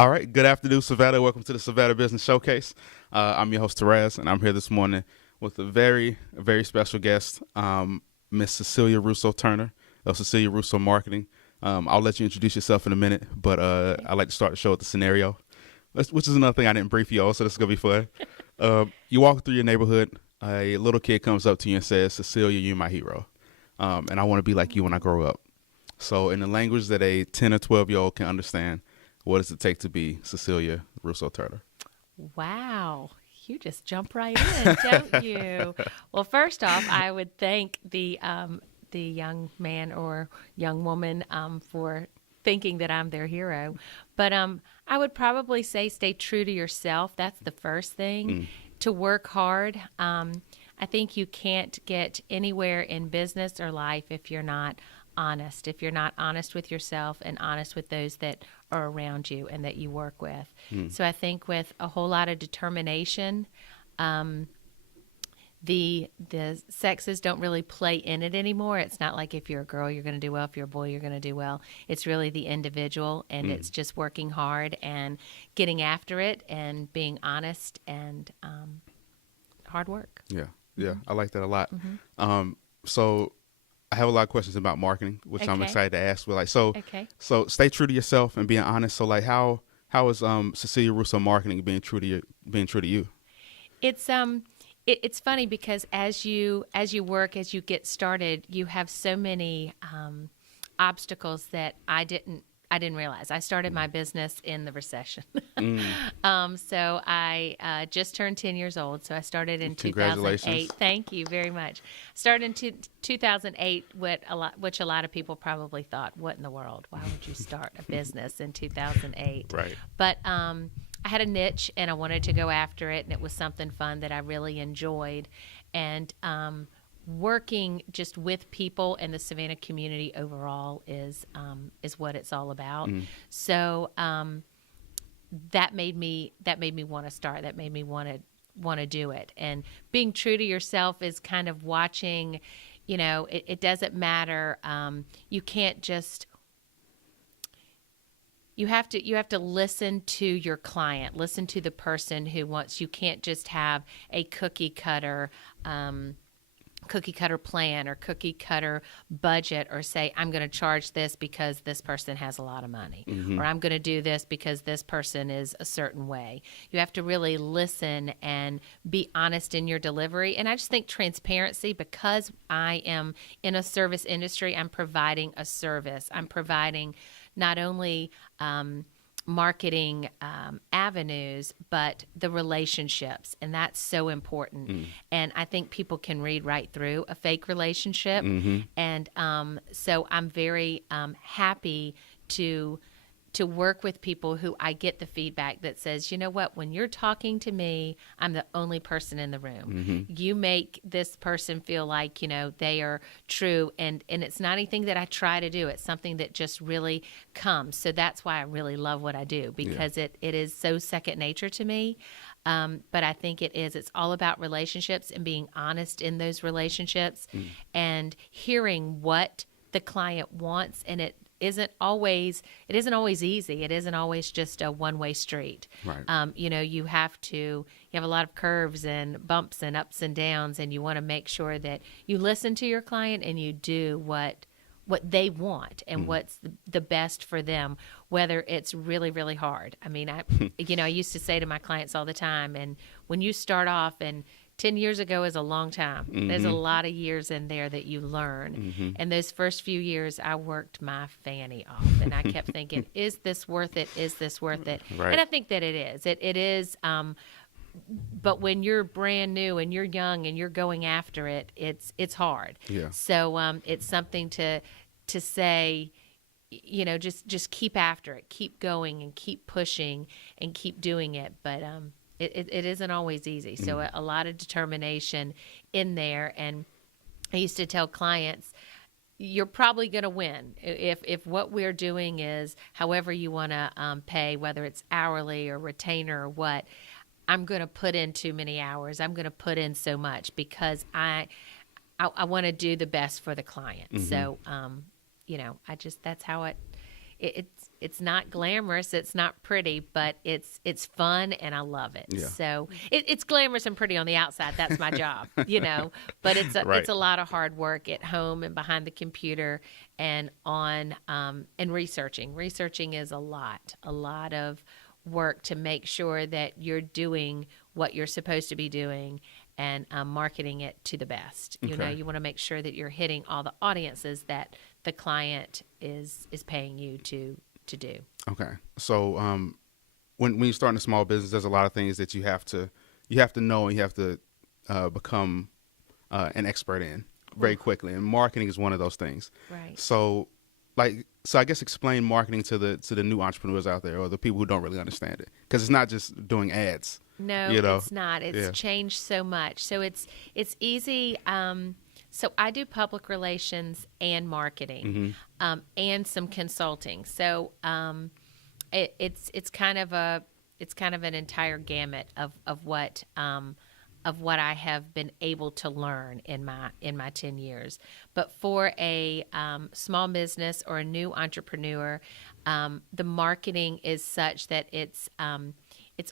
All right. Good afternoon, Savannah. Welcome to the Savannah Business Showcase. I'm your host, Therese, and I'm here this morning with a very, very special guest, Miss Cecilia Russo Turner of Cecilia Russo Marketing. I'll let you introduce yourself in a minute, but I'd like to start the show with the scenario, which is another thing I didn't brief you on, so this is going to be fun. You walk through your neighborhood, a little kid comes up to you and says, Cecilia, you're my hero, and I want to be like you when I grow up. So in the language that a 10 or 12-year-old can understand, what does it take to be Cecilia Russo Turner? Wow. You just jump right in, don't you? Well, first off, I would thank the young man or young woman for thinking that I'm their hero. But I would probably say stay true to yourself. That's the first thing. To work hard. I think you can't get anywhere in business or life if you're not honest, if you're not honest with yourself and honest with those that are around you and that you work with. So I think with a whole lot of determination, the sexes don't really play in it anymore. It's not like if you're a girl, you're going to do well. If you're a boy, you're going to do well. It's really the individual, and it's just working hard and getting after it and being honest and hard work. Yeah, I like that a lot. So I have a lot of questions about marketing, which I'm excited to ask. But so stay true to yourself and being honest. So like, how is Cecilia Russo Marketing being true to you? It's funny because as you work, as you get started, you have so many obstacles that I didn't realize. I started my business in the recession. So I just turned 10 years old. So I started in 2008. Thank you very much. Started in 2008, which a lot of people probably thought, what in the world? Why would you start a business in 2008? Right. But I had a niche and I wanted to go after it, and it was something fun that I really enjoyed. And working just with people and the Savannah community overall is what it's all about. So that made me want to start. That made me want to do it. And being true to yourself is kind of watching. It doesn't matter. You can't just. You have to listen to your client, listen to the person who wants. You can't just have a cookie cutter plan or cookie cutter budget, or say, I'm going to charge this because this person has a lot of money, or I'm going to do this because this person is a certain way. You have to really listen and be honest in your delivery. And I just think transparency, because I am in a service industry, I'm providing a service. I'm providing not only marketing avenues, but the relationships. And that's so important. And I think people can read right through a fake relationship. And so I'm very happy to work with people who I get the feedback that says, you know what, when you're talking to me, I'm the only person in the room. You make this person feel like, they are true. And it's not anything that I try to do. It's something that just really comes. So that's why I really love what I do, because it is so second nature to me. But I think it's all about relationships and being honest in those relationships and hearing what the client wants. And it isn't always easy. It isn't always just a one-way street. Right. You have a lot of curves and bumps and ups and downs, and you want to make sure that you listen to your client and you do what they want and what's the best for them, whether it's really, really hard. I mean, I used to say to my clients all the time, and when you start off, and 10 years ago is a long time. There's a lot of years in there that you learn. And those first few years, I worked my fanny off, and I kept thinking, is this worth it? Is this worth it? Right. And I think that it is. It is. But when you're brand new and you're young and you're going after it, it's hard. Yeah. So it's something to say, just keep after it, keep going and keep pushing and keep doing it. But it isn't always easy. So a lot of determination in there. And I used to tell clients, you're probably going to win if what we're doing is however you want to pay, whether it's hourly or retainer or what. I'm going to put in too many hours. I'm going to put in so much because I want to do the best for the client. So, that's how it's it's not glamorous, it's not pretty, but it's fun and I love it. Yeah. So it's glamorous and pretty on the outside. That's my job, but it's Right. it's a lot of hard work at home and behind the computer and on and researching. Researching is a lot of work to make sure that you're doing what you're supposed to be doing and marketing it to the best. Okay. You want to make sure that you're hitting all the audiences that the client is paying you to do. Okay. So when you're starting a small business, there's a lot of things that you have to know and you have to become an expert in very quickly, and marketing is one of those things. Right. So I guess explain marketing to the new entrepreneurs out there or the people who don't really understand it, because it's not just doing ads. No, it's not. It's changed so much. So it's easy. So I do public relations and marketing, and some consulting. So it's kind of an entire gamut of what I have been able to learn in my 10 years. But for a small business or a new entrepreneur, the marketing is such that it's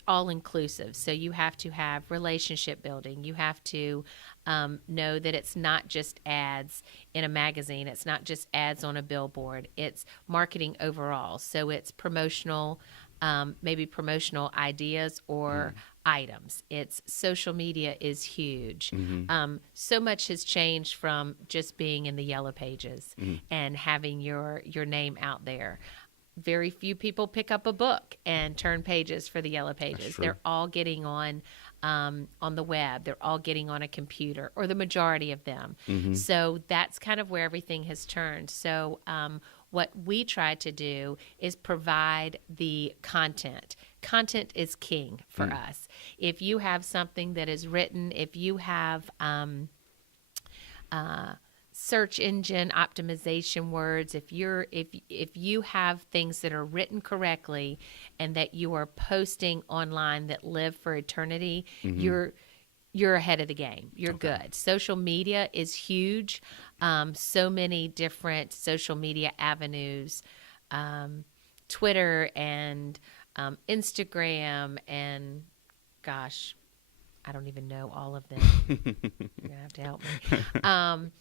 all inclusive. So you have to have relationship building. You have to know that it's not just ads in a magazine. It's not just ads on a billboard. It's marketing overall. So it's promotional, maybe promotional ideas or items. It's social media is huge. So much has changed from just being in the yellow pages and having your name out there. Very few people pick up a book and turn pages for the yellow pages. They're all getting on the web. They're all getting on a computer, or the majority of them. So that's kind of where everything has turned. So what we try to do is provide the content. Content is king for us. If you have something that is written, if you have search engine optimization words, if you have things that are written correctly and that you are posting online that live for eternity, you're ahead of the game. You're good. Social media is huge. So many different social media avenues, Twitter and Instagram, and gosh, I don't even know all of them. You're gonna have to help me.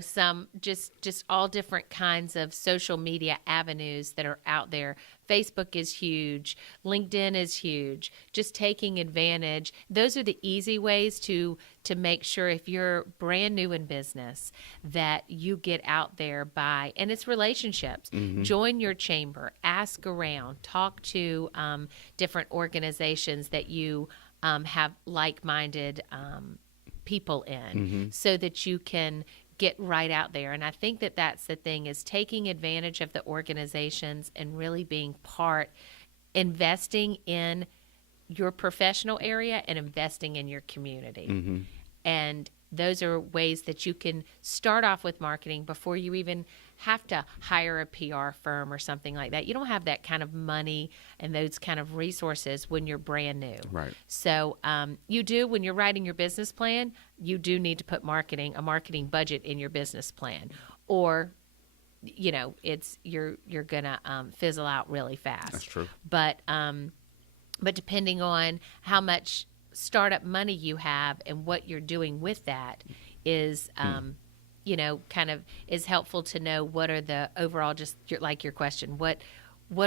Some just all different kinds of social media avenues that are out there. Facebook is huge. LinkedIn is huge. Just taking advantage. Those are the easy ways to make sure, if you're brand new in business, that you get out there and it's relationships. Join your chamber, ask around, talk to different organizations that you have like-minded people in, so that you can get right out there. And I think that that's the thing, is taking advantage of the organizations and really being investing in your professional area and investing in your community. And those are ways that you can start off with marketing before you even have to hire a PR firm or something like that. You don't have that kind of money and those kind of resources when you're brand new. Right. So you do, when you're writing your business plan, you do need to put a marketing budget in your business plan, or it's you're gonna fizzle out really fast. That's true. But depending on how much startup money you have and what you're doing with that is kind of is helpful to know what are the overall, just like your question, what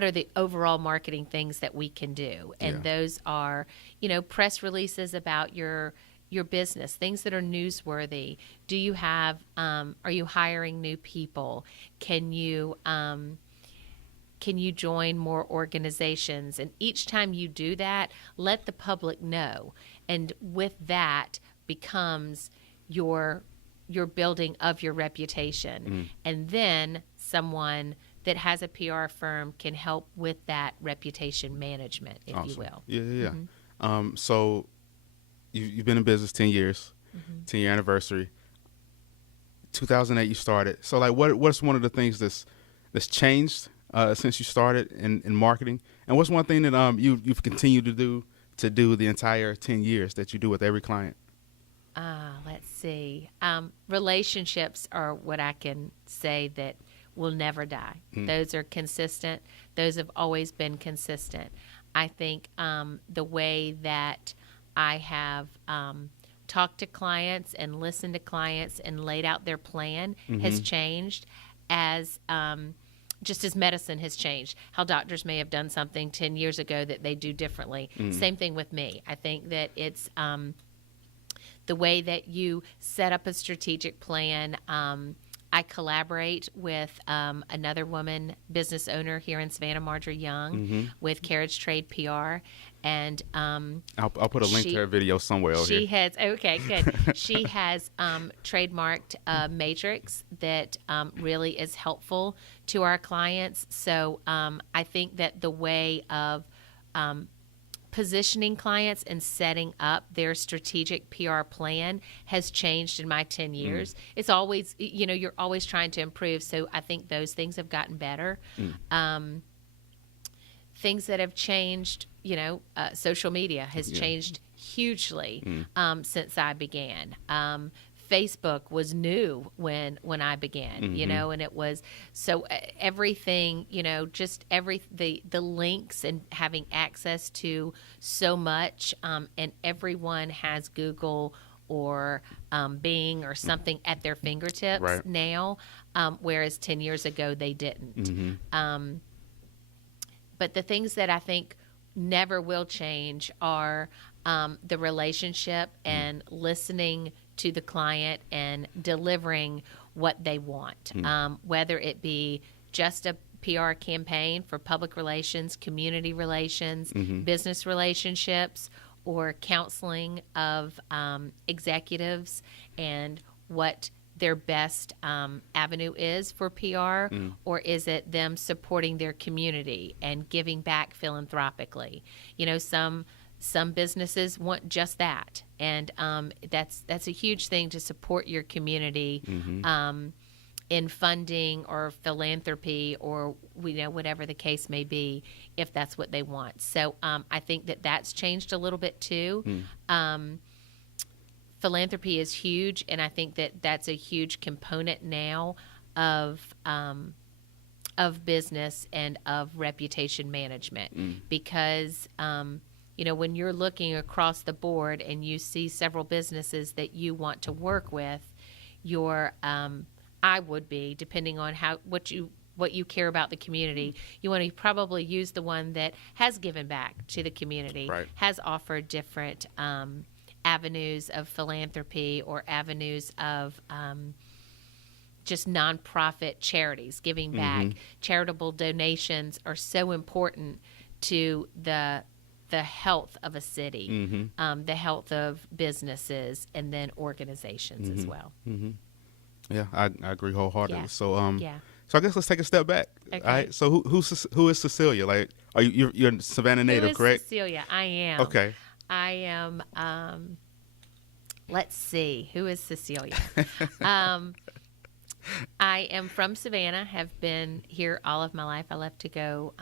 are the overall marketing things that we can do. And those are press releases about your business, things that are newsworthy. Do you have are you hiring new people? Can you join more organizations? And each time you do that, let the public know. And with that becomes your building of your reputation. And then someone that has a PR firm can help with that reputation management, if you will. Yeah. So you've been in business 10 years, 10-year anniversary. 2008 you started. So what's one of the things that's changed since you started in marketing, and what's one thing that you've continued to do the entire 10 years that you do with every client? Let's see. Relationships are what I can say that will never die. Those are consistent. Those have always been consistent. I think the way that I have talked to clients and listened to clients and laid out their plan has changed as just as medicine has changed. How doctors may have done something 10 years ago that they do differently. Same thing with me. I think that it's the way that you set up a strategic plan. I collaborate with another woman business owner here in Savannah, Marjorie Young, with Carriage Trade PR, and I'll put a link to her video somewhere over here. She has good. She has trademarked a matrix that really is helpful to our clients. So I think that the way of positioning clients and setting up their strategic PR plan has changed in my 10 years. It's always, you're always trying to improve. So I think those things have gotten better. Things that have changed, social media has changed hugely since I began. Facebook was new when I began, and it was so everything, just the links and having access to so much, and everyone has Google or Bing or something at their fingertips now, whereas 10 years ago they didn't. But the things that I think never will change are the relationship and listening to the client and delivering what they want, whether it be just a PR campaign for public relations, community relations, business relationships, or counseling of executives and what their best avenue is for PR, or is it them supporting their community and giving back philanthropically? Some businesses want just that, and that's a huge thing to support your community in funding or philanthropy or whatever the case may be, if that's what they want. So I think that that's changed a little bit too. Philanthropy is huge, and I think that that's a huge component now of business and of reputation management because when you're looking across the board and you see several businesses that you want to work with, I would be, depending on what you care about the community, you want to probably use the one that has given back to the community, has offered different avenues of philanthropy or avenues of just nonprofit charities giving back. Charitable donations are so important to the health of a city, the health of businesses, and then organizations as well. Yeah, I agree wholeheartedly. Yeah. So I guess let's take a step back. Okay. All right. So who is Cecilia? Like, you're a Savannah native, Who is correct? Cecilia? I am. Okay. I am. Let's see. Who is Cecilia? I am from Savannah. Have been here all of my life. I left to go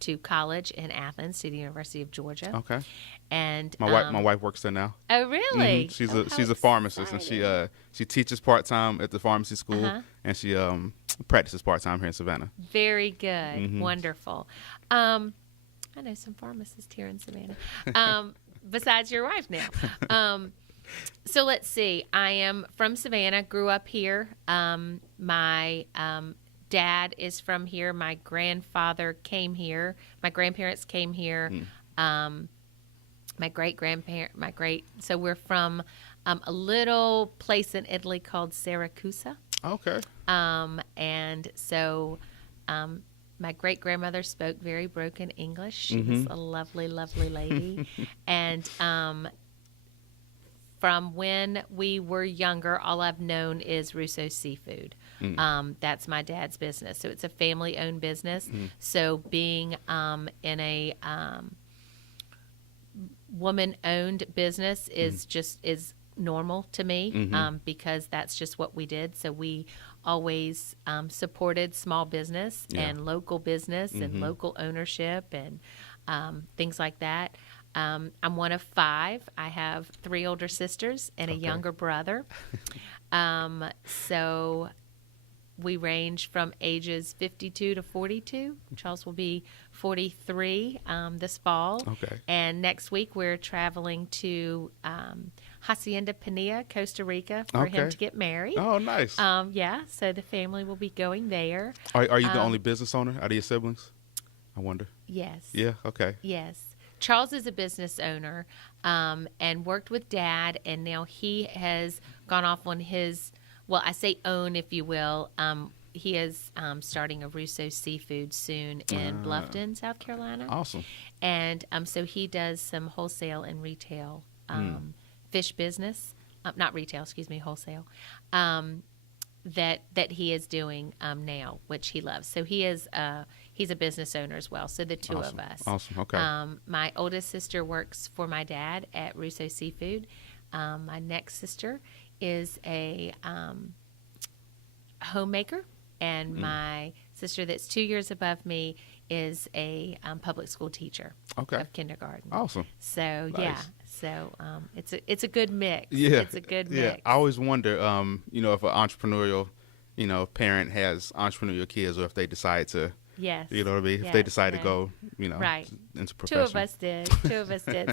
to college in Athens, to the University of Georgia. Okay. And my wife works there now. Oh, really? She's how a pharmacist, and exciting. she teaches part time at the pharmacy school, and she practices part time here in Savannah. Very good. Wonderful. I know some pharmacists here in Savannah. Besides your wife now. So let's see. I am from Savannah, grew up here. My dad is from here. My grandfather came here. My grandparents came here. My so we're from a little place in Italy called Siracusa. Okay. And so my great-grandmother spoke very broken English. She was a lovely, lovely lady. And from when we were younger, all I've known is Russo Seafood. That's my dad's business. So it's a family-owned business. So being in a woman-owned business is normal to me because that's just what we did. So we always supported small business and local business and local ownership and things like that. I'm one of 5. I have 3 older sisters and a younger brother. So We range from ages 52 to 42. Charles will be 43 this fall. Okay. And next week we're traveling to Hacienda Pinilla, Costa Rica, for him Okay. to get married. Oh, nice. Yeah, so the family will be going there. Are you the only business owner out of your siblings? I wonder. Yes. Yeah. Okay. Yes. Charles is a business owner and worked with Dad, and now he has gone off on his, well, I say own, if you will. He is starting a Russo Seafood soon in Bluffton, South Carolina. Awesome. And so he does some wholesale and retail fish business. Not retail, excuse me, wholesale. That he is doing now, which he loves. So he's a business owner as well. So the two of us. Awesome. Okay. My oldest sister works for my dad at Russo Seafood. My next sister is a homemaker, and my sister that's 2 years above me is a public school teacher of kindergarten. Awesome. So Nice. so it's a good mix. Yeah. It's a good Yeah. mix. I always wonder, if an entrepreneurial, parent has entrepreneurial kids, or if they decide to, Yes. you know what I mean? If Yes, they decide to yes. go, Right. into Two professional. of us did.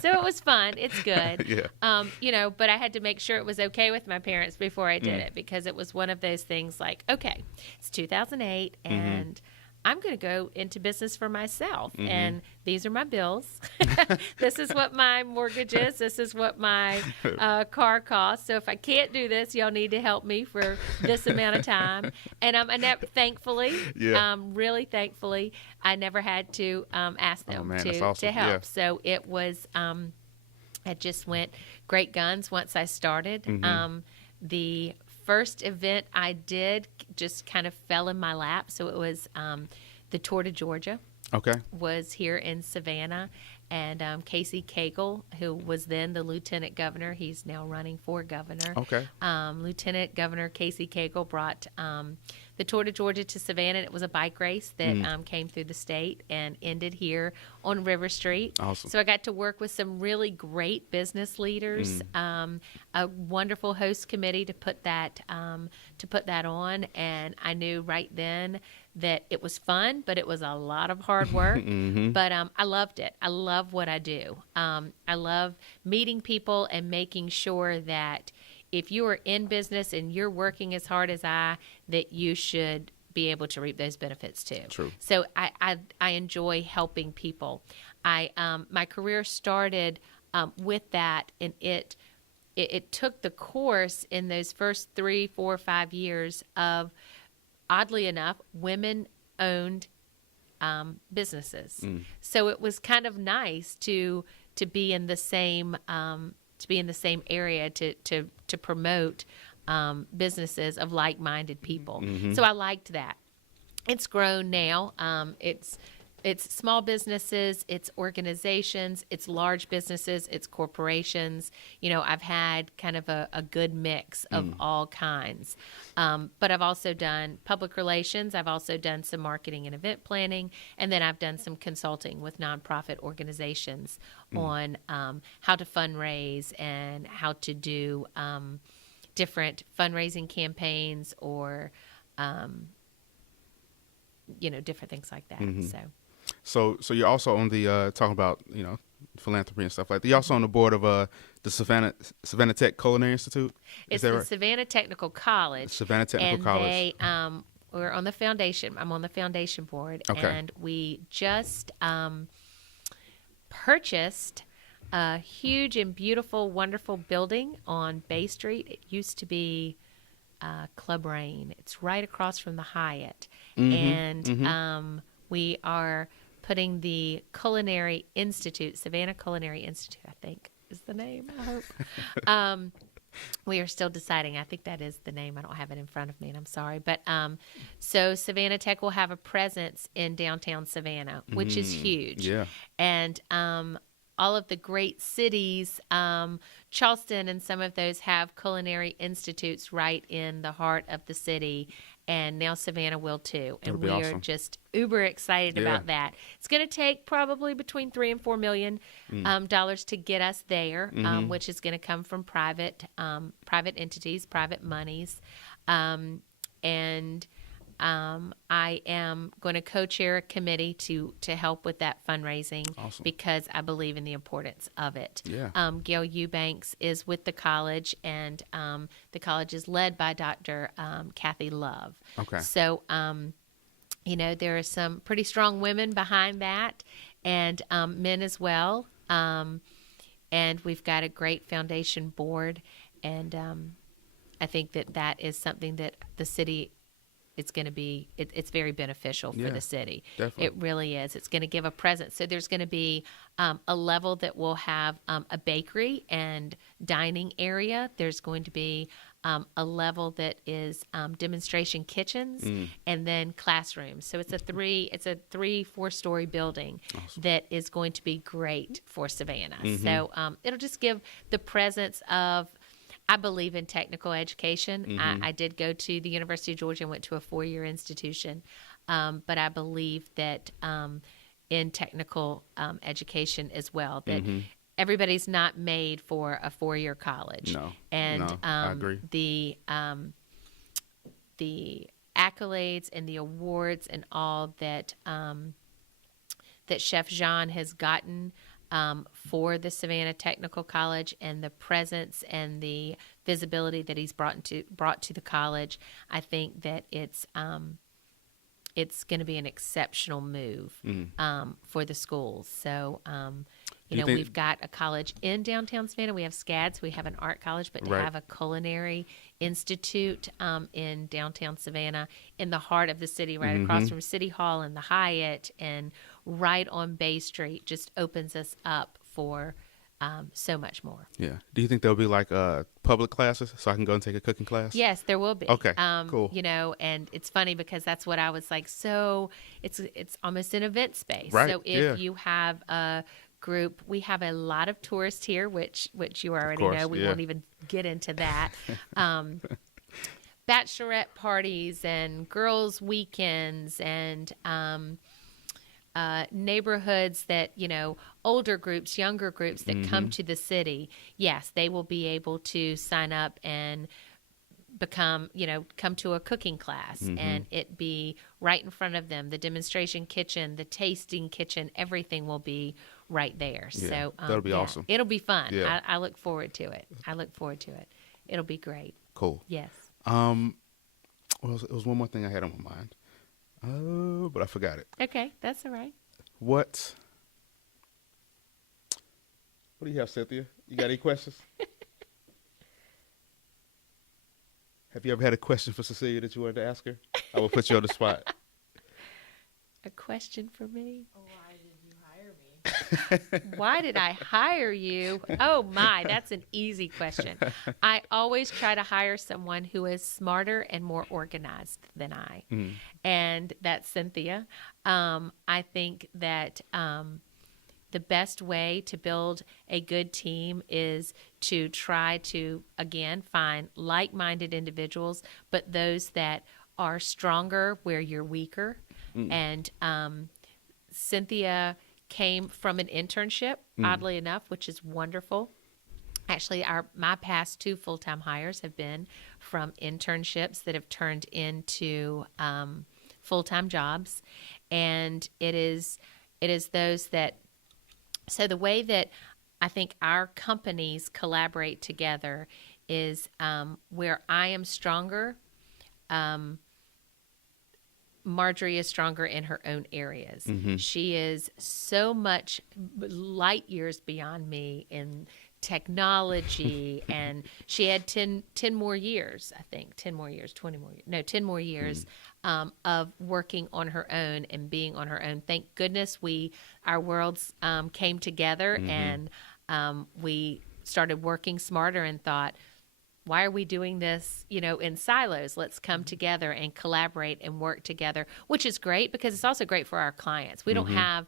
So it was fun. It's good. Yeah. But I had to make sure it was okay with my parents before I did it, because it was one of those things like, okay, it's 2008 and I'm going to go into business for myself, and these are my bills. This is what my mortgage is. This is what my car costs. So if I can't do this, y'all need to help me for this amount of time. And thankfully, really thankfully, I never had to ask them that's awesome. to help. Yeah. So it was, it just went great guns once I started. The first event I did just kind of fell in my lap. So it was the Tour de Georgia. Okay. Was here in Savannah, and Casey Cagle, who was then the lieutenant governor, he's now running for governor. Okay. Lieutenant Governor Casey Cagle brought the Tour de Georgia to Savannah. It was a bike race that came through the state and ended here on River Street. Awesome. So I got to work with some really great business leaders, a wonderful host committee to put that on, and I knew right then that it was fun, but it was a lot of hard work. But I loved it. I love what I do. I love meeting people and making sure that if you are in business and you're working as hard as I, that you should be able to reap those benefits too. True. So I enjoy helping people. My career started with that, and it took the course in those first 3, 4, 5 years of, oddly enough, women-owned businesses. So it was kind of nice to be in the same area to promote businesses of like-minded people. So I liked that. It's grown now. It's small businesses, it's organizations, it's large businesses, it's corporations. I've had kind of a good mix of all kinds. But I've also done public relations. I've also done some marketing and event planning. And then I've done some consulting with nonprofit organizations on how to fundraise and how to do different fundraising campaigns or, different things like that. So you're also on the talking about philanthropy and stuff like that. You're also on the board of the Savannah Tech Culinary Institute. It's the Savannah Technical College. Savannah Technical College. And we're on the foundation. I'm on the foundation board, and we just purchased a huge and beautiful, wonderful building on Bay Street. It used to be Club Rain. It's right across from the Hyatt, and we are putting the Culinary Institute, Savannah Culinary Institute, I think is the name, I hope. We are still deciding. I think that is the name. I don't have it in front of me, and I'm sorry. But so Savannah Tech will have a presence in downtown Savannah, which is huge. Yeah. And all of the great cities, Charleston and some of those have culinary institutes right in the heart of the city. And now Savannah will too. And we are just uber excited about that. It's going to take probably between $3 and $4 million dollars to get us there, which is going to come from private entities, private monies. And I am going to co-chair a committee to help with that fundraising. Awesome. Because I believe in the importance of it. Yeah. Gail Eubanks is with the college, and the college is led by Dr. Kathy Love. Okay. So, there are some pretty strong women behind that, and men as well. And we've got a great foundation board, and I think that is something that the city, it's going to be, it's very beneficial for the city. Definitely. It really is. It's going to give a presence. So there's going to be a level that will have a bakery and dining area. There's going to be a level that is demonstration kitchens and then classrooms. So it's a 3-4 story building. Awesome. That is going to be great for Savannah. So it'll just give the presence of, I believe in technical education. I did go to the University of Georgia and went to a 4-year institution, but I believe that in technical education as well, that everybody's not made for a 4-year college. No, and I agree. The accolades and the awards and all that that Chef Jean has gotten for the Savannah Technical College, and the presence and the visibility that he's brought to the college, I think that it's going to be an exceptional move for the schools. So, we've got a college in downtown Savannah. We have SCADS. We have an art college, but to have a culinary institute in downtown Savannah, in the heart of the city, right across from City Hall and the Hyatt, and right on Bay Street, just opens us up for so much more. Yeah. Do you think there'll be like public classes so I can go and take a cooking class? Yes, there will be. Okay, cool. And it's funny because that's what I was like. So it's almost an event space. Right. So if you have a group, we have a lot of tourists here, which you already know. We won't even get into that. Bachelorette parties and girls' weekends and neighborhoods that, older groups, younger groups that come to the city, yes, they will be able to sign up and come to a cooking class and it be right in front of them. The demonstration kitchen, the tasting kitchen, everything will be right there. Yeah, so that'll be awesome. It'll be fun. Yeah. I look forward to it. It'll be great. Cool. Yes. Well, it was one more thing I had on my mind. But I forgot it. Okay, that's all right. What do you have, Cynthia? You got any questions? Have you ever had a question for Cecilia that you wanted to ask her? I will put you on the spot. A question for me? Why did you hire me? Why did I hire you? Oh my, that's an easy question. I always try to hire someone who is smarter and more organized than I. And that's Cynthia. I think that the best way to build a good team is to try to, again, find like-minded individuals, but those that are stronger where you're weaker. And Cynthia came from an internship, oddly enough, which is wonderful. Actually, my past 2 full-time hires have been from internships that have turned into full-time jobs, and it is those that. So the way that I think our companies collaborate together is where I am stronger. Marjorie is stronger in her own areas. She is so much light years beyond me in technology, and she had 10 more years, I think, 10 more years, 20 more years, no, 10 more years of working on her own and being on her own. Thank goodness our worlds came together and we started working smarter and thought, why are we doing this, in silos? Let's come together and collaborate and work together, which is great because it's also great for our clients. We don't have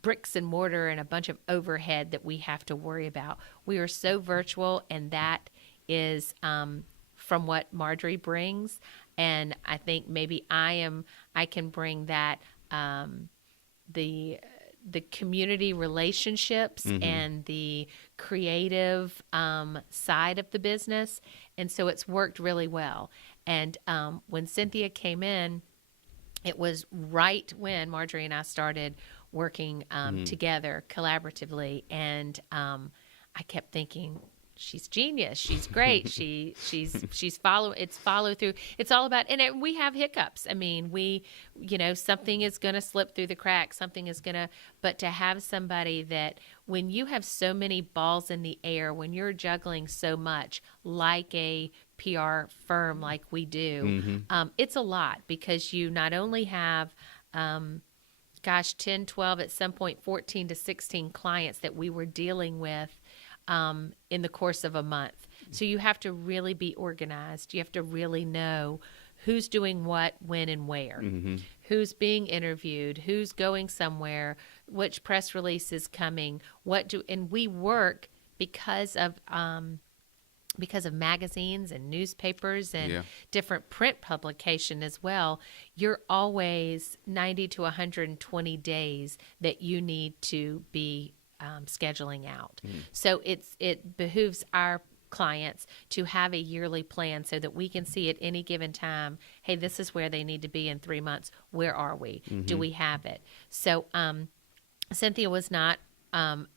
bricks and mortar and a bunch of overhead that we have to worry about. We are so virtual, and that is from what Marjorie brings. And I think maybe I can bring that, the community relationships and the creative side of the business. And so it's worked really well. And when Cynthia came in, it was right when Marjorie and I started working together collaboratively, and I kept thinking, she's genius. She's great. She's follow through. It's all about, and we have hiccups. I mean, something is going to slip through the cracks. But to have somebody that, when you have so many balls in the air, when you're juggling so much, like a PR firm like we do, it's a lot, because you not only have 10, 12, at some point 14 to 16 clients that we were dealing with in the course of a month. So you have to really be organized. You have to really know who's doing what, when, and where, who's being interviewed, who's going somewhere, which press release is coming, and we work because of magazines and newspapers and different print publication as well. You're always 90 to 120 days that you need to be scheduling out. So it behooves our clients to have a yearly plan so that we can see at any given time, hey, this is where they need to be in 3 months. Where are we? Do we have it? So Cynthia was not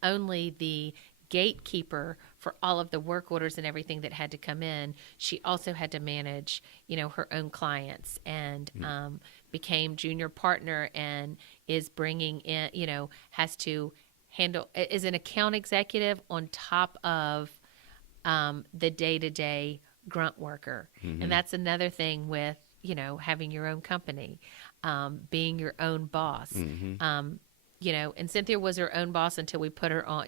only the gatekeeper for all of the work orders and everything that had to come in, she also had to manage, her own clients, and became junior partner, and is bringing in, has to handle, is an account executive on top of the day-to-day grunt worker. And that's another thing with, having your own company, being your own boss. And Cynthia was her own boss until we put her on,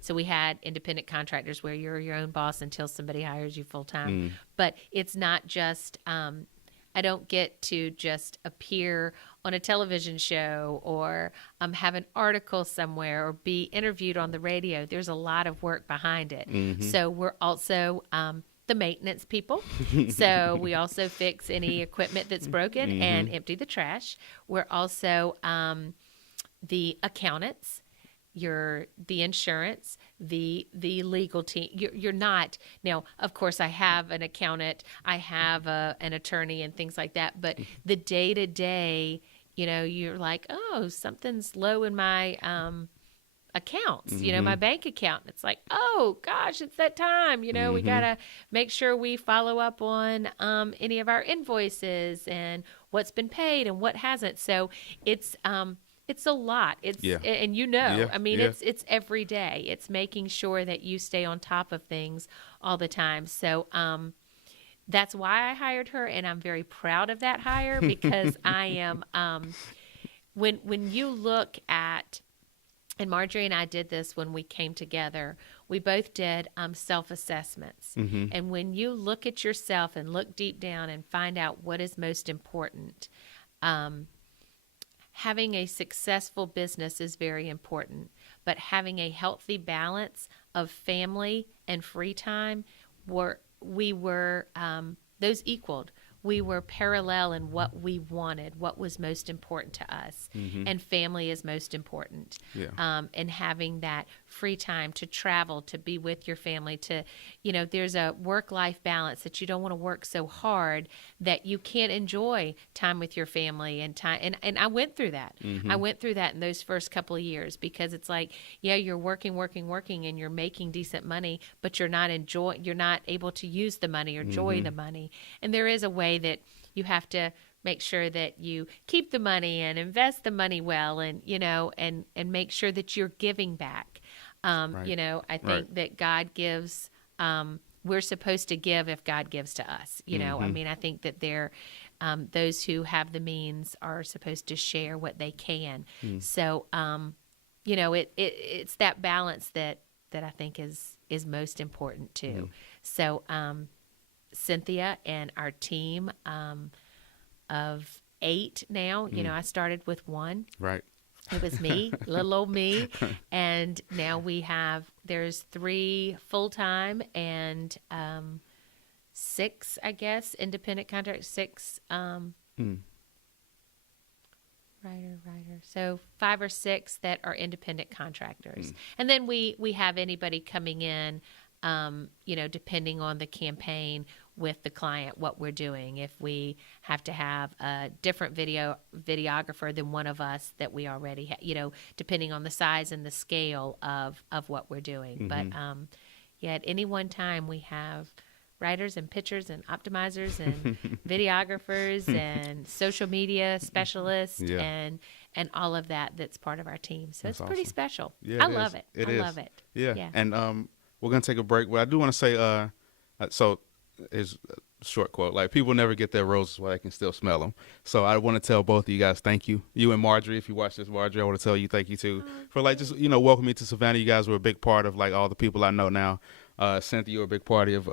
so we had independent contractors where you're your own boss until somebody hires you full time. But it's not just, I don't get to just appear on a television show or have an article somewhere or be interviewed on the radio. There's a lot of work behind it. So we're also the maintenance people. So we also fix any equipment that's broken and empty the trash. We're also the accountants, the insurance, the legal team. You're not, now, of course, I have an accountant, I have an attorney and things like that, but the day-to-day, you're like, oh, something's low in my accounts, my bank account. It's like, oh gosh, it's that time. We got to make sure we follow up on any of our invoices and what's been paid and what hasn't. So it's a lot. It's and it's every day. It's making sure that you stay on top of things all the time. So that's why I hired her, and I'm very proud of that hire, because I am when you look at, and Marjorie and I did this when we came together, we both did self-assessments. And when you look at yourself and look deep down and find out what is most important, having a successful business is very important, but having a healthy balance of family and free time, those equaled. We were parallel in what we wanted, what was most important to us, and family is most important. And having that free time to travel, to be with your family, to, there's a work-life balance that you don't want to work so hard that you can't enjoy time with your family and time. And I went through that. I went through that in those first couple of years, because it's like, you're working, and you're making decent money, but you're not able to use the money or enjoy the money. And there is a way that you have to make sure that you keep the money and invest the money well, and and make sure that you're giving back. I think that God gives. We're supposed to give if God gives to us. I think that those who have the means are supposed to share what they can. So, it's that balance that I think is most important too. So, Cynthia and our team of 8 now, I started with 1. Right. It was me, little old me. And now there's 3 full-time and 6, I guess, independent contractors, 6 writer. So 5 or 6 that are independent contractors. And then we have anybody coming in, depending on the campaign. with the client what we're doing. If we have to have a different videographer than one of us that we already have, depending on the size and the scale of what we're doing. But yeah, at any one time we have writers and pitchers and optimizers and videographers and social media specialists and all of that's part of our team. So That's it's pretty awesome. special. Yeah, I love it. I love it. Yeah. And we're going to take a break. But I do want to say, so is a short quote, like people never get their roses while they can still smell them. So I want to tell both of you guys thank you. You and Marjorie, if you watch this, Marjorie, I want to tell you thank you too for like just, welcoming me to Savannah. You guys were a big part of like all the people I know now. Cynthia, you were a big part of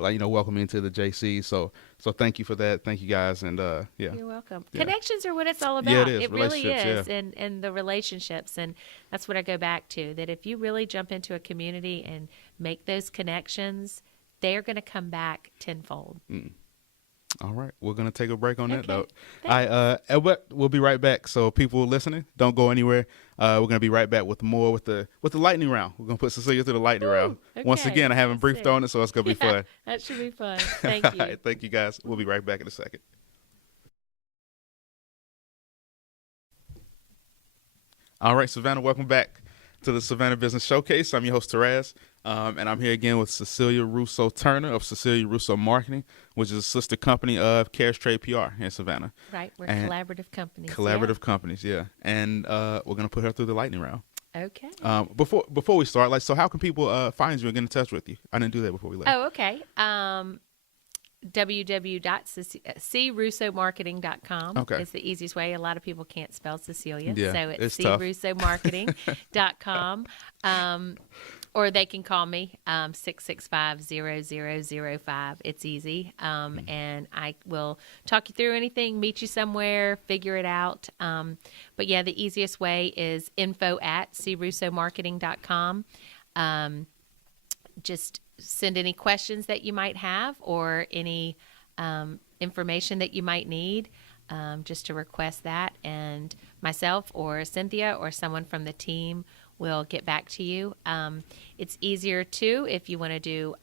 like, welcoming to the JC. So thank you for that. Thank you guys. And yeah. You're welcome. Yeah. Connections are what it's all about. Yeah, it is. It really is. Yeah. And the relationships. And that's what I go back to, that if you really jump into a community and make those connections, they're going to come back tenfold. All right. We're going to take a break on that note. Thanks. We'll be right back. So people listening, don't go anywhere. We're going to be right back with more with the lightning round. We're going to put Cecilia through the lightning round. Okay. Once again, I haven't briefed on it, so it's going to be fun. That should be fun. Thank you. All right, thank you guys. We'll be right back in a second. All right, Savannah, welcome back to the Savannah Business Showcase. I'm your host, Therese, and I'm here again with Cecilia Russo Turner of Cecilia Russo Marketing, which is a sister company of Cares Trade PR in Savannah. Right, we're collaborative companies. Companies, yeah. And we're going to put her through the lightning round. Okay. Before we start, so how can people find you and get in touch with you? I didn't do that before we left. Oh, okay. www.crussomarketing.com is the easiest way. A lot of people can't spell Cecilia, so it's crussomarketing.com. Or they can call me 665-0005. It's easy, and I will talk you through anything, meet you somewhere, figure it out. But yeah, the easiest way is info@crussomarketing.com. Just send any questions that you might have or any information that you might need, just to request that. And myself or Cynthia or someone from the team will get back to you. It's easier, too, if you want to do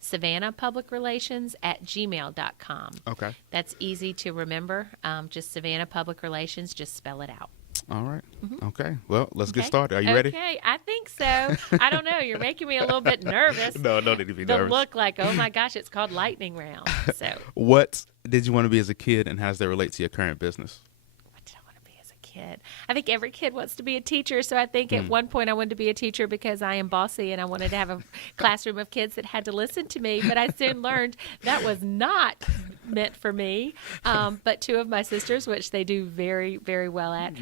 Savannah Public Relations @gmail.com. Okay. That's easy to remember. Just Savannah Public Relations, just spell it out. All right. Okay. Well, let's get started. Are you ready? Okay. I think so. I don't know. You're making me a little bit nervous. No need to be nervous. The look like, oh my gosh, it's called lightning round. So what did you want to be as a kid, and how does that relate to your current business? What did I want to be as a kid? I think every kid wants to be a teacher. So I think at one point I wanted to be a teacher because I am bossy and I wanted to have a classroom of kids that had to listen to me. But I soon learned that was not meant for me. But two of my sisters, which they do very, very well at,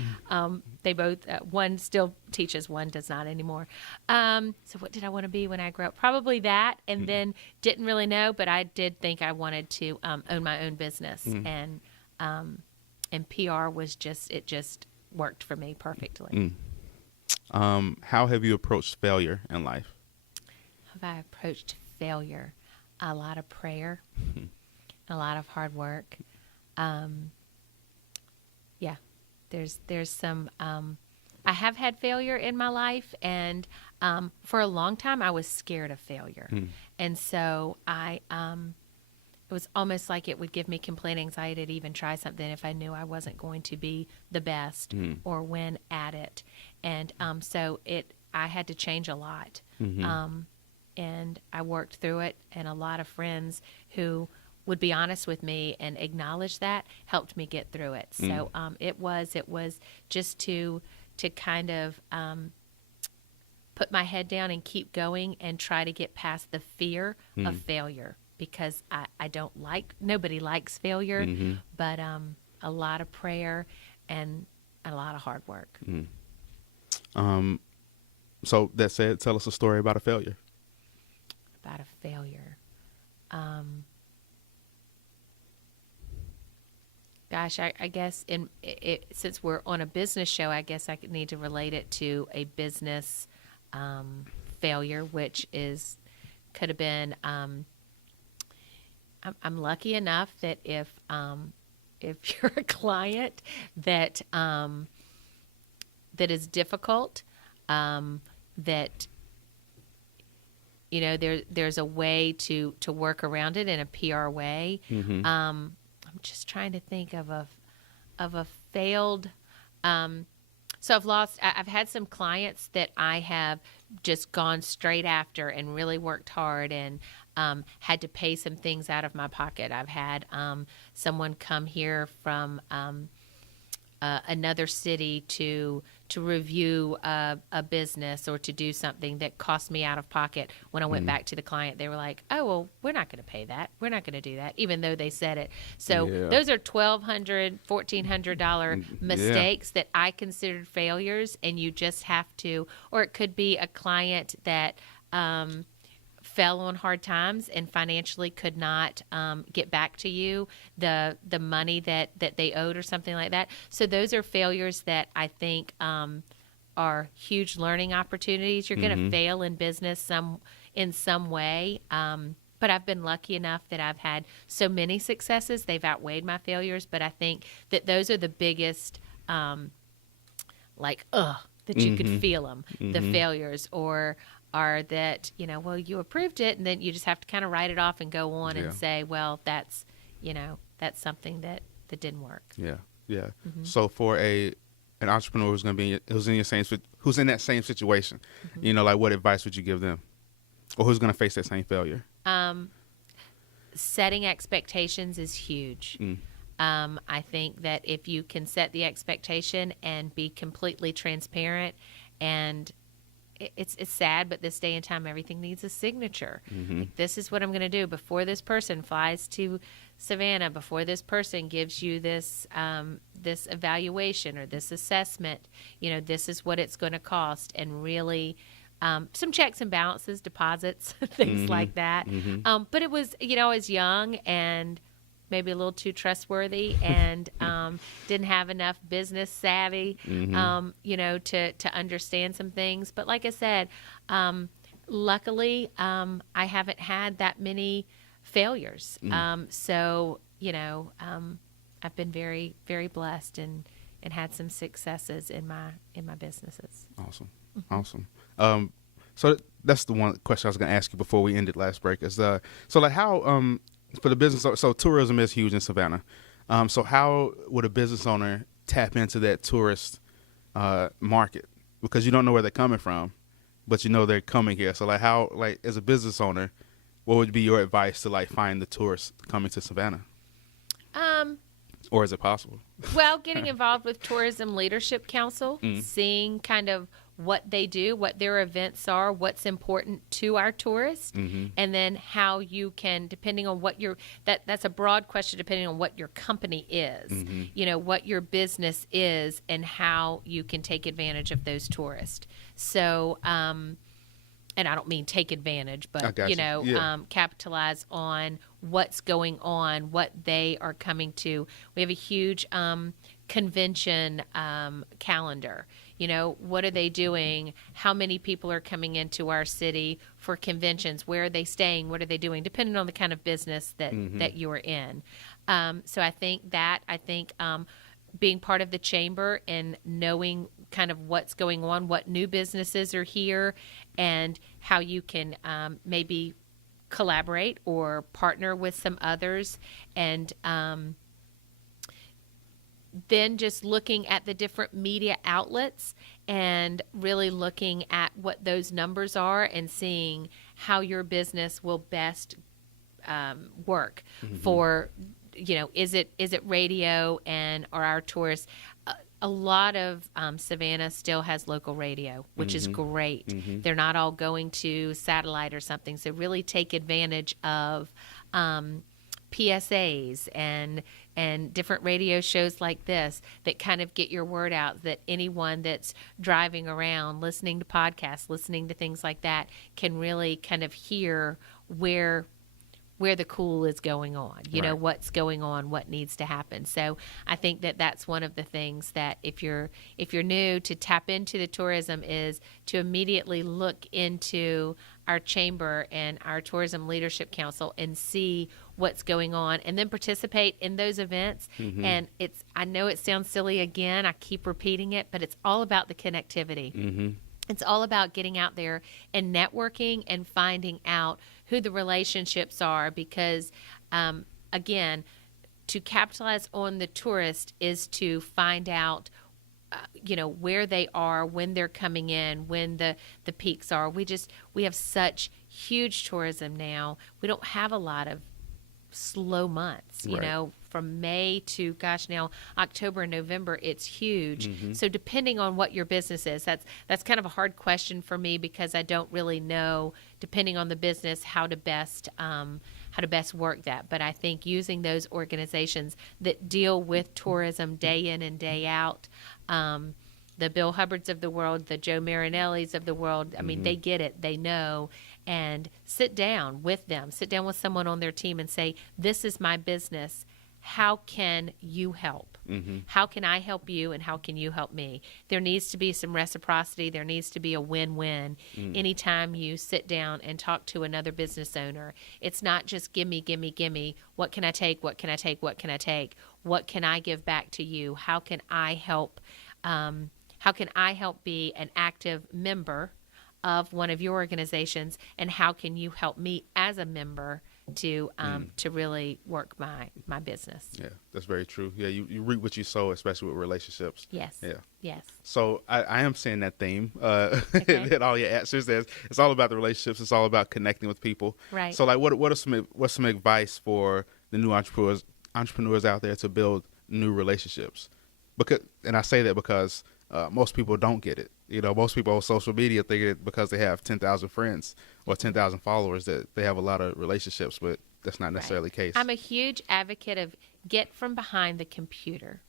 they both, one still teaches, one does not anymore. So what did I want to be when I grew up? Probably that, and then didn't really know, but I did think I wanted to own my own business, and PR was just worked for me perfectly. How have you approached failure in life? Have I approached failure? A lot of prayer, a lot of hard work. Yeah, there's some. I have had failure in my life, and for a long time I was scared of failure, and so it was almost like it would give me complete anxiety to even try something if I knew I wasn't going to be the best or win at it, and so I had to change a lot, and I worked through it, and a lot of friends who would be honest with me and acknowledge that helped me get through it. So it was just to kind of put my head down and keep going and try to get past the fear of failure, because nobody likes failure, but a lot of prayer and a lot of hard work. So that said, tell us a story about a failure. About a failure. Gosh, I guess since we're on a business show, I guess I could need to relate it to a business failure, which could have been. I'm lucky enough that if you're a client that is difficult, that there's a way to work around it in a PR way. I'm just trying to think of a failed. So I've had some clients that I have just gone straight after and really worked hard and had to pay some things out of my pocket. I've had someone come here from another city to review a business or to do something that cost me out of pocket. When I went back to the client, they were like, "Oh, well, we're not going to pay that. We're not going to do that," even though they said it. So those are $1,200, $1,400 mistakes that I considered failures, and you just have to. Or it could be a client that fell on hard times and financially could not get back to you the money that they owed or something like that. So those are failures that I think are huge learning opportunities. You're going to fail in business in some way. But I've been lucky enough that I've had so many successes. They've outweighed my failures. But I think that those are the biggest, that you could feel them, the failures, or are that, well, you approved it, and then you just have to kind of write it off and go on and say, well, that's something that didn't work. Yeah. So for an entrepreneur who's who's in that same situation, what advice would you give them, or who's going to face that same failure? Setting expectations is huge. I think that if you can set the expectation and be completely transparent, and it's sad, but this day and time, everything needs a signature. Like, this is what I'm going to do before this person flies to Savannah, before this person gives you this this evaluation or this assessment. This is what it's going to cost, and really some checks and balances, deposits, things like that. But it was, I was young and maybe a little too trustworthy and didn't have enough business savvy, to understand some things. But like I said, luckily, I haven't had that many failures. So, I've been very, very blessed and had some successes in my businesses. Awesome. So that's the one question I was going to ask you before we ended last break is, how, for the business, so tourism is huge in Savannah. So how would a business owner tap into that tourist market? Because you don't know where they're coming from, but they're coming here. So how, as a business owner, what would be your advice to find the tourists coming to Savannah? Or is it possible? Well, getting involved with Tourism Leadership Council, seeing kind of what they do, what their events are, what's important to our tourists, and then how you can, depending on what that's a broad question, depending on what your company is, what your business is, and how you can take advantage of those tourists. So, and I don't mean take advantage, but, capitalize on what's going on, what they are coming to. We have a huge convention calendar. What are they doing? How many people are coming into our city for conventions? Where are they staying? What are they doing? Depending on the kind of business that you are in. So I think being part of the chamber and knowing kind of what's going on, what new businesses are here, and how you can maybe collaborate or partner with some others, and then just looking at the different media outlets and really looking at what those numbers are and seeing how your business will best work for, is it radio, and are our tourists. A lot of Savannah still has local radio, which is great. They're not all going to satellite or something. So really take advantage of PSAs and different radio shows like this that kind of get your word out, that anyone that's driving around, listening to podcasts, listening to things like that, can really kind of hear where the cool is going on, what's going on, what needs to happen. So I think that's one of the things that if you're new, to tap into the tourism is to immediately look into our chamber and our Tourism Leadership Council and see what's going on, and then participate in those events. And I know it sounds silly again, I keep repeating it, but it's all about the connectivity. It's all about getting out there and networking and finding out who the relationships are because, again, to capitalize on the tourist is to find out where they are, when they're coming in, when the peaks are. We have such huge tourism now. We don't have a lot of slow months, Right. from May to now October and November, it's huge. So depending on what your business is, that's kind of a hard question for me because I don't really know, depending on the business, how to best work that. But I think using those organizations that deal with tourism day in and day out, the Bill Hubbards of the world, the Joe Marinellis of the world, I mean, they get it, they know, and sit down with them, sit down with someone on their team and say, this is my business. How can you help? How can I help you and how can you help me? There needs to be some reciprocity. There needs to be a win-win. Anytime you sit down and talk to another business owner, it's not just gimme, gimme, gimme. What can I take? What can I take? What can I take? What can I give back to you? How can I help? How can I help be an active member of one of your organizations? And how can you help me as a member to really work my business? Yeah, that's very true. Yeah, you reap what you sow, especially with relationships. Yes. Yeah. Yes. So I am seeing that theme Okay. in all your answers. It's all about the relationships. It's all about connecting with people. Right. So like, what's some advice for the new entrepreneurs out there to build new relationships? And I say that because most people don't get it. Most people on social media think it because they have 10,000 friends or 10,000 followers that they have a lot of relationships, but that's not necessarily the case. I'm a huge advocate of get from behind the computer.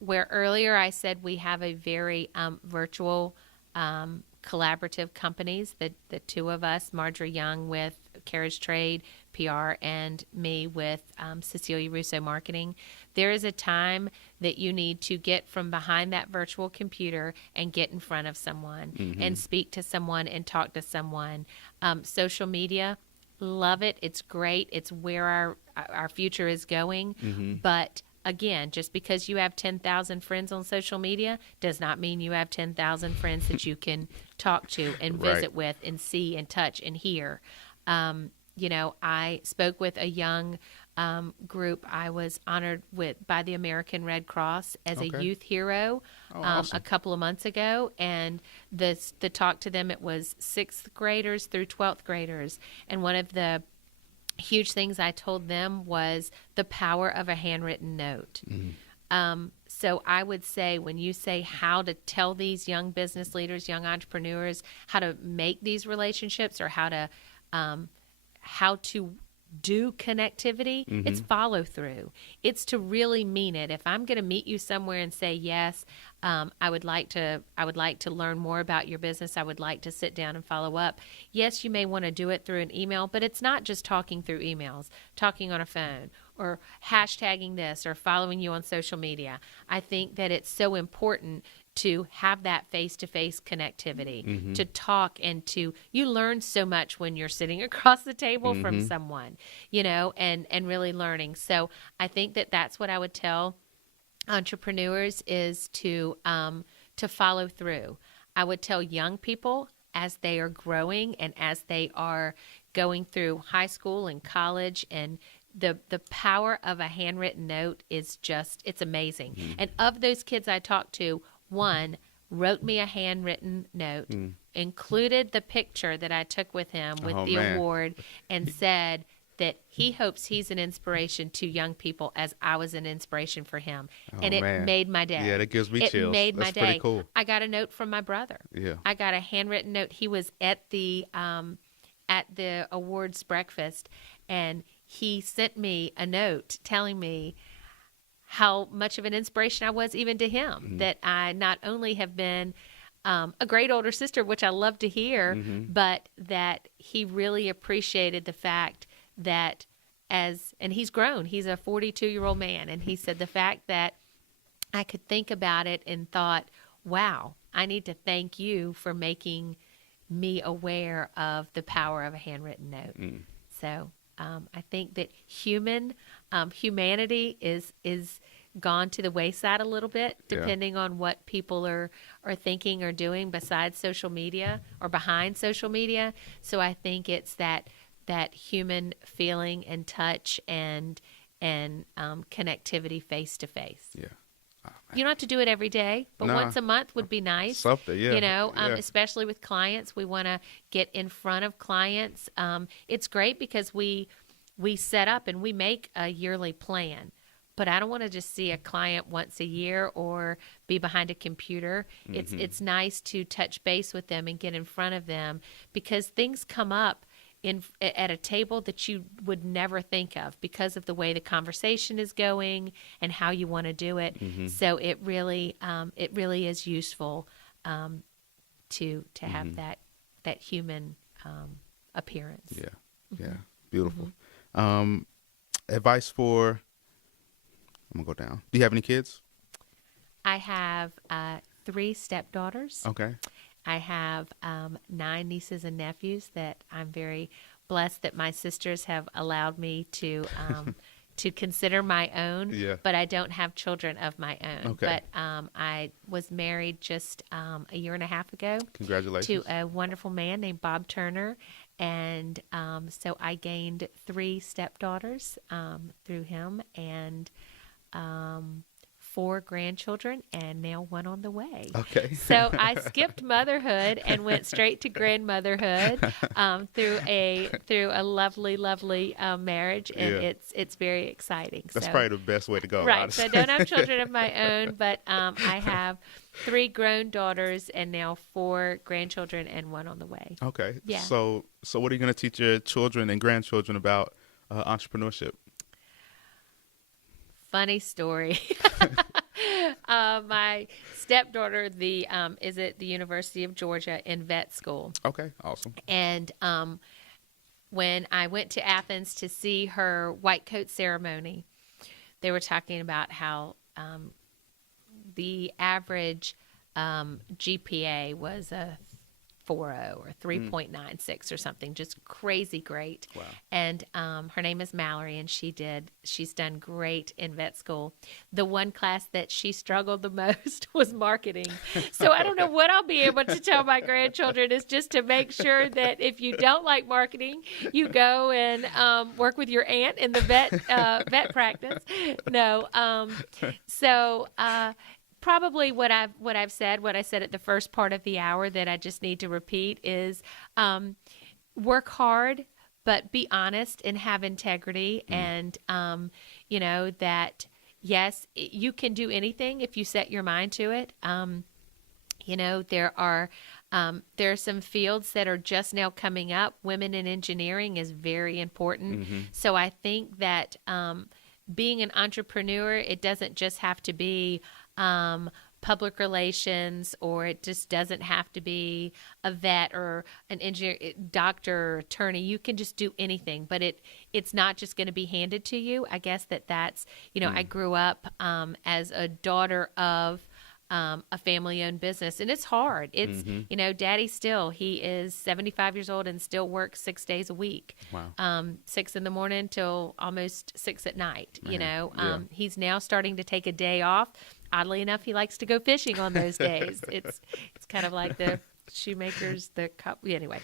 Where earlier I said we have a very virtual collaborative companies, the two of us, Marjorie Young with Carriage Trade, PR, and me with Cecilia Russo Marketing. There is a time that you need to get from behind that virtual computer and get in front of someone and speak to someone and talk to someone. Social media, love it. It's great. It's where our future is going. But again, just because you have 10,000 friends on social media does not mean you have 10,000 friends that you can talk to and visit with and see and touch and hear. I spoke with a young group. I was honored by the American Red Cross as a youth hero Awesome. a couple of months ago. And the talk to them, it was 6th graders through 12th graders. And one of the huge things I told them was the power of a handwritten note. So I would say when you say how to tell these young business leaders, young entrepreneurs, how to make these relationships or how to do connectivity, it's follow through. It's to really mean it. If I'm going to meet you somewhere and say, yes, I would like to learn more about your business. I would like to sit down and follow up. Yes, you may want to do it through an email, but it's not just talking through emails, talking on a phone or hashtagging this or following you on social media. I think that it's so important to have that face-to-face connectivity, to talk and you learn so much when you're sitting across the table from someone, and really learning. So I think that that's what I would tell entrepreneurs is to follow through. I would tell young people as they are growing and as they are going through high school and college, and the power of a handwritten note is it's amazing. And of those kids I talked to, one wrote me a handwritten note, included the picture that I took with him with the award, and said that he hopes he's an inspiration to young people as I was an inspiration for him. And it made my day. Yeah, that gives me chills. It made my That's day. pretty cool. I got a note from my brother. Yeah. I got a handwritten note. He was at the awards breakfast, and he sent me a note telling me how much of an inspiration I was even to him, that I not only have been a great older sister, which I love to hear, but that he really appreciated the fact that and he's grown, he's a 42-year-old man, and he said the fact that I could think about it and thought, wow, I need to thank you for making me aware of the power of a handwritten note. So I think that humanity is gone to the wayside a little bit, depending on what people are thinking or doing besides social media or behind social media. So I think it's that human feeling and touch and connectivity face to face. Yeah. You don't have to do it every day, but once a month would be nice. Something, yeah. You know, especially with clients, we want to get in front of clients. It's great because we set up and we make a yearly plan, but I don't want to just see a client once a year or be behind a computer. It's nice to touch base with them and get in front of them because things come up at a table that you would never think of because of the way the conversation is going and how you want to do it. So it really is useful to have that human appearance. Yeah, beautiful. Advice for, I'm gonna go down. Do you have any kids? I have 3 stepdaughters. Okay. I have 9 nieces and nephews that I'm very blessed that my sisters have allowed me to consider my own. Yeah. But I don't have children of my own. Okay. But I was married just a year and a half ago. Congratulations. To a wonderful man named Bob Turner. And so I gained 3 stepdaughters through him and 4 grandchildren, and now 1 on the way. Okay. So I skipped motherhood and went straight to grandmotherhood through a lovely marriage, and it's very exciting. That's probably the best way to go. Right. Honestly. So I don't have children of my own, but I have 3 grown daughters and now 4 grandchildren and 1 on the way. Okay. Yeah. So what are you going to teach your children and grandchildren about entrepreneurship? Funny story. My stepdaughter is at the University of Georgia in vet school. Okay, awesome. And when I went to Athens to see her white coat ceremony, they were talking about how the average GPA was a 4.0 or 3.96 or something, just crazy great. Wow. And her name is Mallory, and she's done great in vet school. The one class that she struggled the most was marketing. So I don't know what I'll be able to tell my grandchildren is just to make sure that if you don't like marketing, you go and work with your aunt in the vet practice. No. Probably what I said at the first part of the hour that I just need to repeat is work hard, but be honest and have integrity. And, that, yes, you can do anything if you set your mind to it. There are some fields that are just now coming up. Women in engineering is very important. So I think that being an entrepreneur, it doesn't just have to be public relations, or it just doesn't have to be a vet or an engineer, doctor, attorney. You can just do anything, but it's not just going to be handed to you. I guess that's, I grew up as a daughter of a family-owned business, and it's hard. It's, Daddy he is 75 years old and still works 6 days a week. Wow. 6 in the morning till almost 6 at night. He's now starting to take a day off. Oddly enough, he likes to go fishing on those days. It's kind of like the shoemakers, the cup. Anyway,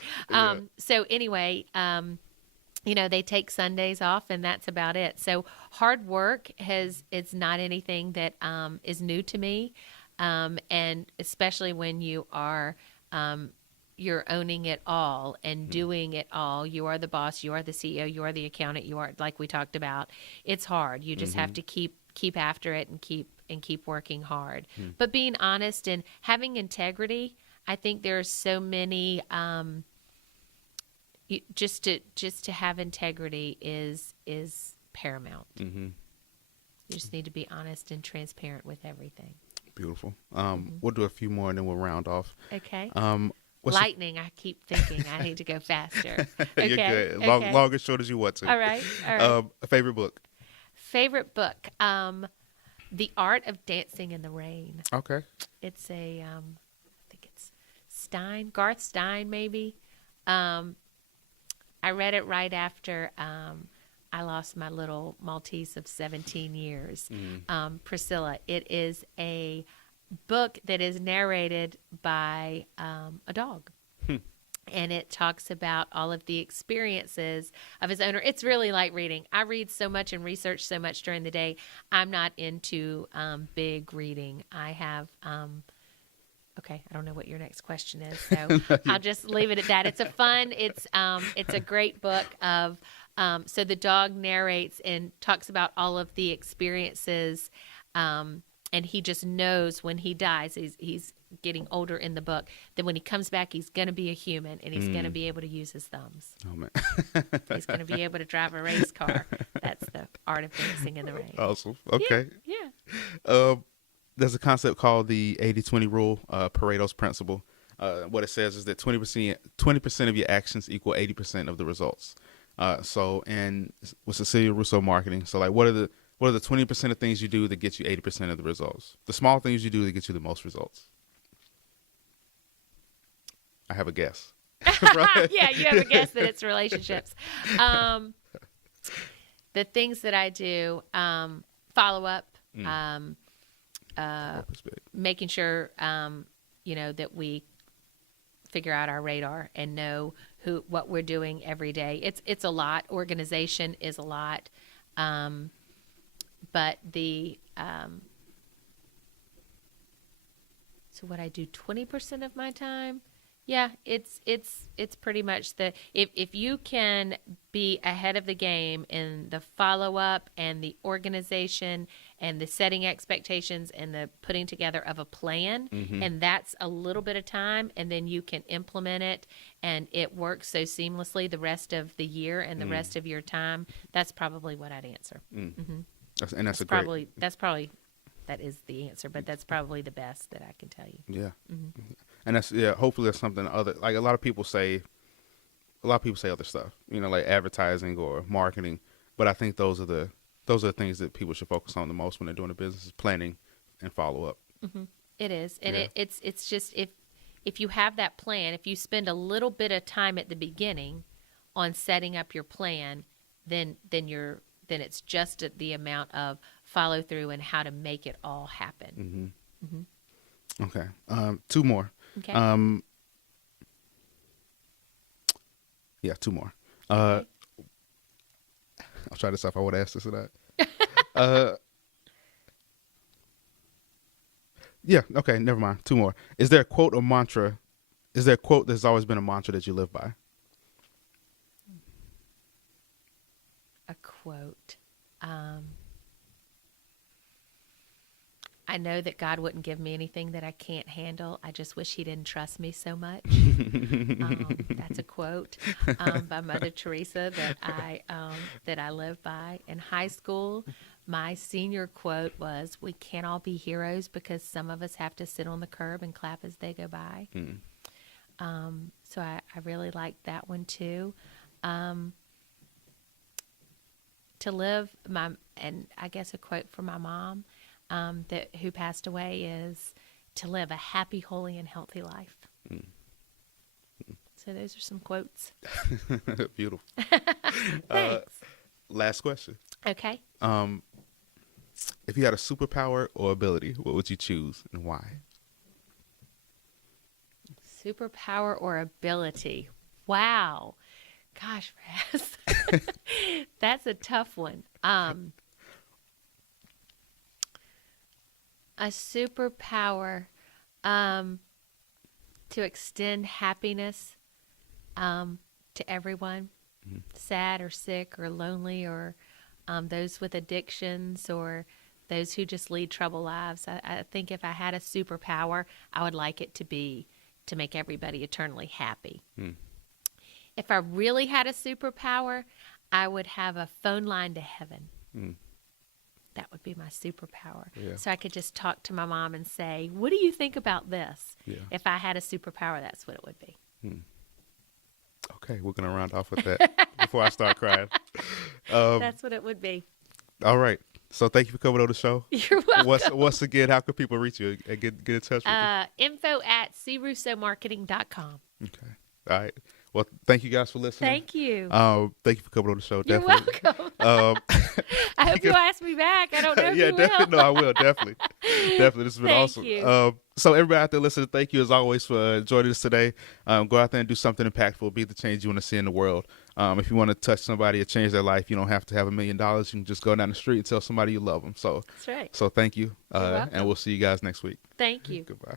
they take Sundays off, and that's about it. So hard work it's not anything that is new to me. And especially when you are, you're owning it all and doing it all. You are the boss, you are the CEO, you are the accountant, you are, like we talked about. It's hard. You just have to keep after it and keep working hard. But being honest and having integrity, I think there's so many, just to have integrity is paramount. You just need to be honest and transparent with everything. Beautiful. We'll do a few more and then we'll round off. Okay. Lightning. I keep thinking I need to go faster. Okay. You're good. Long as short as you want to. All right. A favorite book? Favorite book. The Art of Dancing in the Rain. Okay. It's I think it's Garth Stein maybe. I read it right after I lost my little Maltese of 17 years. Mm-hmm. Priscilla, it is a book that is narrated by a dog. And it talks about all of the experiences of his owner. It's really like reading. I read so much and research so much during the day. I'm not into big reading. I have, okay, I don't know what your next question is, so I'll just leave it at that. It's a great book of, so the dog narrates and talks about all of the experiences, and he just knows when he dies, he's getting older in the book, that when he comes back, he's going to be a human, and he's going to be able to use his thumbs. Oh, man. He's going to be able to drive a race car. That's the art of dancing in the rain. Awesome. Okay. Yeah. There's a concept called the 80-20 rule, Paretos Principle. What it says is that 20% of your actions equal 80% of the results. So, and with Cecilia Russo Marketing, so like, what are the 20% of things you do that get you 80% of the results? The small things you do that get you the most results. I have a guess. Yeah, you have a guess that it's relationships. The things that I do, follow up, making sure, that we figure out our radar and know what we're doing every day. It's a lot. Organization is a lot. But so what I do 20% of my time, yeah, it's pretty much if you can be ahead of the game in the follow-up and the organization and the setting expectations and the putting together of a plan, and that's a little bit of time, and then you can implement it, and it works so seamlessly the rest of the year and the rest of your time, that's probably what I'd answer. And that is the answer, but that's probably the best that I can tell you. Yeah. And hopefully that's something like a lot of people say other stuff, like advertising or marketing, but I think those are the things that people should focus on the most when they're doing a business, is planning and follow up. It is. And it's just, if you have that plan, if you spend a little bit of time at the beginning on setting up your plan, then it's just the amount of follow through and how to make it all happen. Okay. Two more. Okay. Yeah, two more. Okay. I'll try this off. I would ask this or not. Yeah. Okay. Never mind. Two more. Is there a quote or mantra? Is there a quote that's always been a mantra that you live by? A quote. I know that God wouldn't give me anything that I can't handle. I just wish he didn't trust me so much. That's a quote by Mother Teresa that I live by. In high school, my senior quote was, "We can't all be heroes because some of us have to sit on the curb and clap as they go by." So I really like that one too. To live and I guess a quote from my mom who passed away is to live a happy, holy, and healthy life. So those are some quotes. Beautiful. Thanks. Last question. Okay. If you had a superpower or ability, what would you choose and why? Superpower or ability? Wow. Gosh, Raz. That's a tough one. A superpower to extend happiness to everyone, sad or sick or lonely, or those with addictions, or those who just lead troubled lives. I think if I had a superpower, I would like it to be to make everybody eternally happy. If I really had a superpower, I would have a phone line to heaven. That would be my superpower. Yeah. So I could just talk to my mom and say, "What do you think about this?" Yeah. If I had a superpower, that's what it would be. Okay, we're going to round off with that before I start crying. That's what it would be. All right. So thank you for coming on the show. You're welcome. Once again, how can people reach you and get in touch with you? Info@crussomarketing.com. Okay. All right. Well, Well, thank you guys for listening. Thank you. Thank you for coming on the show. You're Definitely. welcome. I hope you'll ask me back. I don't know if yeah, you definitely. will. No, I will. Definitely. Definitely. This has been Thank awesome. you. So everybody out there listening, thank you as always for joining us today. Go out there and do something impactful. Be the change you want to see in the world. If you want to touch somebody or change their life, you don't have to have $1 million. You can just go down the street and tell somebody you love them. So That's right. So thank you. You're welcome. And we'll see you guys next week. Thank you. Goodbye.